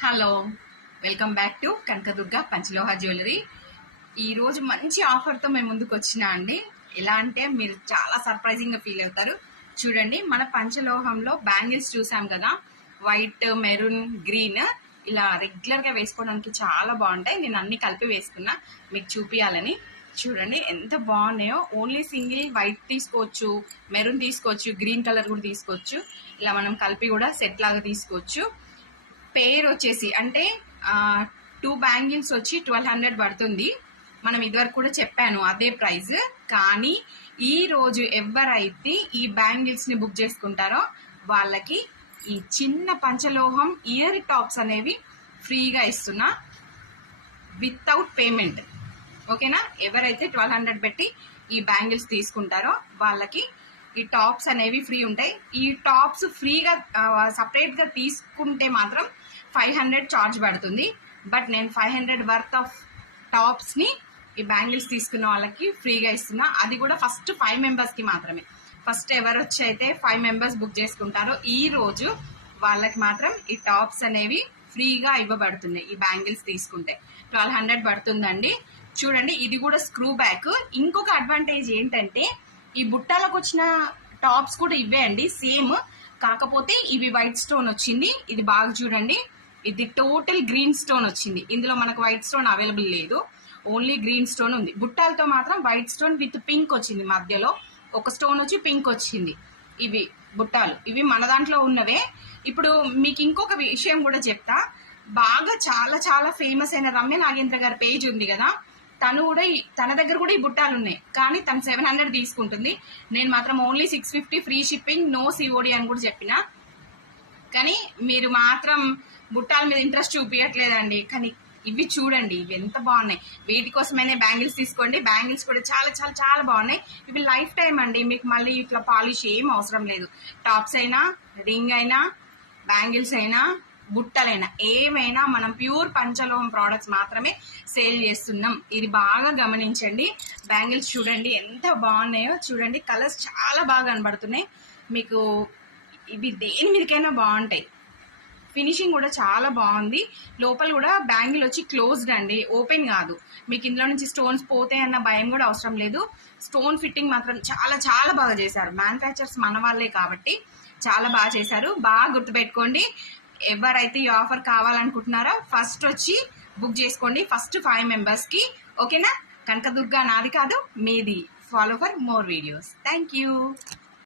Hello, welcome back to Kanakadurga Panchaloha jewellery. ఈరోజు మంచి ఆఫర్తో మేము ముందుకు వచ్చినా అండి. ఎలా అంటే మీరు చాలా సర్ప్రైజింగ్గా ఫీల్ అవుతారు. చూడండి, మన పంచలోహంలో బ్యాంగిల్స్ చూసాం కదా, వైట్, మెరూన్, గ్రీన్, ఇలా రెగ్యులర్గా వేసుకోవడానికి చాలా బాగుంటాయి. నేను అన్ని కలిపి వేసుకున్నా మీకు చూపించాలని. చూడండి ఎంత బాగున్నాయో. ఓన్లీ సింగిల్ వైట్ తీసుకోవచ్చు, మెరూన్ తీసుకోవచ్చు, గ్రీన్ కలర్ కూడా తీసుకోవచ్చు. ఇలా మనం కలిపి కూడా సెట్ లాగా తీసుకోవచ్చు. పేర్ వచ్చేసి అంటే 2 బ్యాంగిల్స్ వచ్చి 1200 పడుతుంది. మనం ఇదివరకు కూడా చెప్పాను అదే ప్రైస్. కానీ ఈ రోజు ఎవరైతే ఈ బ్యాంగిల్స్ ని బుక్ చేసుకుంటారో వాళ్ళకి ఈ చిన్న పంచలోహం ఇయర్ టాప్స్ అనేవి ఫ్రీగా ఇస్తున్నా, వితౌట్ పేమెంట్. ఓకేనా? ఎవరైతే 1200 పెట్టి ఈ బ్యాంగిల్స్ తీసుకుంటారో వాళ్ళకి ఈ టాప్స్ అనేవి ఫ్రీ ఉంటాయి. ఈ టాప్స్ ఫ్రీగా సపరేట్ గా తీసుకుంటే మాత్రం 500 చార్జ్ పడుతుంది. బట్ నేను 500 వర్త్ ఆఫ్ టాప్స్ ని ఈ బ్యాంగిల్స్ తీసుకున్న వాళ్ళకి ఫ్రీగా ఇస్తున్నా. అది కూడా ఫస్ట్ 5 మెంబర్స్ కి మాత్రమే. ఫస్ట్ ఎవరు వచ్చి అయితే 5 మెంబర్స్ బుక్ చేసుకుంటారో ఈ రోజు వాళ్ళకి మాత్రం ఈ టాప్స్ అనేవి ఫ్రీగా ఇవ్వబడుతున్నాయి. ఈ బ్యాంగిల్స్ తీసుకుంటే 1200 పడుతుందండి. చూడండి, ఇది కూడా స్క్రూ బ్యాక్. ఇంకొక అడ్వాంటేజ్ ఏంటంటే ఈ బుట్టాలకు వచ్చిన టాప్స్ కూడా ఇవే అండి, సేమ్. కాకపోతే ఇవి వైట్ స్టోన్ వచ్చింది. ఇది బాగా చూడండి, ఇది టోటల్ గ్రీన్ స్టోన్ వచ్చింది. ఇందులో మనకు వైట్ స్టోన్ అవైలబుల్ లేదు, ఓన్లీ గ్రీన్ స్టోన్ ఉంది. బుట్టాలతో మాత్రం వైట్ స్టోన్ విత్ పింక్ వచ్చింది. మధ్యలో ఒక స్టోన్ వచ్చి పింక్ వచ్చింది. ఇవి బుట్టాలు, ఇవి మన దాంట్లో ఉన్నవే. ఇప్పుడు మీకు ఇంకొక విషయం కూడా చెప్తా. బాగా చాలా చాలా ఫేమస్ అయిన రమ్య నాగేంద్ర గారి పేజ్ ఉంది కదా, తన దగ్గర కూడా ఈ బుట్టాలు ఉన్నాయి. కానీ తను 700 తీసుకుంటుంది. నేను మాత్రం only 650 free shipping, no COD అని కూడా చెప్పిన. కానీ మీరు మాత్రం బుట్టాల మీద ఇంట్రెస్ట్ చూపించట్లేదండి. కానీ ఇవి చూడండి, ఇవి ఎంత బాగున్నాయి. వీటి కోసమైనా బ్యాంగిల్స్ తీసుకోండి. బ్యాంగిల్స్ కూడా చాలా చాలా చాలా బాగున్నాయి. ఇవి లైఫ్ టైం అండి, మీకు మళ్ళీ ఇట్లా పాలిష్ ఏం అవసరం లేదు. టాప్స్ అయినా, రింగ్ అయినా, బ్యాంగిల్స్ అయినా, బుట్టలైనా, ఏమైనా మనం ప్యూర్ పంచలోహం ప్రోడక్ట్స్ మాత్రమే సేల్ చేస్తున్నాం. ఇది బాగా గమనించండి. బ్యాంగిల్స్ చూడండి ఎంత బాగున్నాయో. చూడండి, కలర్స్ చాలా బాగా కనబడుతున్నాయి మీకు. ఇవి దేని మీదకైనా బాగుంటాయి. ఫినిషింగ్ కూడా చాలా బాగుంది. లోపల కూడా బ్యాంగిల్ వచ్చి క్లోజ్డ్ అండి, ఓపెన్ కాదు. మీకు ఇందులో నుంచి స్టోన్స్ పోతే అన్న భయం కూడా అవసరం లేదు. స్టోన్ ఫిట్టింగ్ మాత్రం చాలా చాలా బాగా చేశారు. మ్యానుఫ్యాక్చర్స్ మన వాళ్ళే కాబట్టి చాలా బాగా చేశారు. బాగా గుర్తుపెట్టుకోండి, ఎవరైతే ఈ ఆఫర్ కావాలనుకుంటున్నారో ఫస్ట్ వచ్చి బుక్ చేసుకోండి, ఫస్ట్ 5 మెంబర్స్ కి. ఓకేనా? కనకదుర్గ నాది కాదు, మీది. Follow for more videos. Thank you.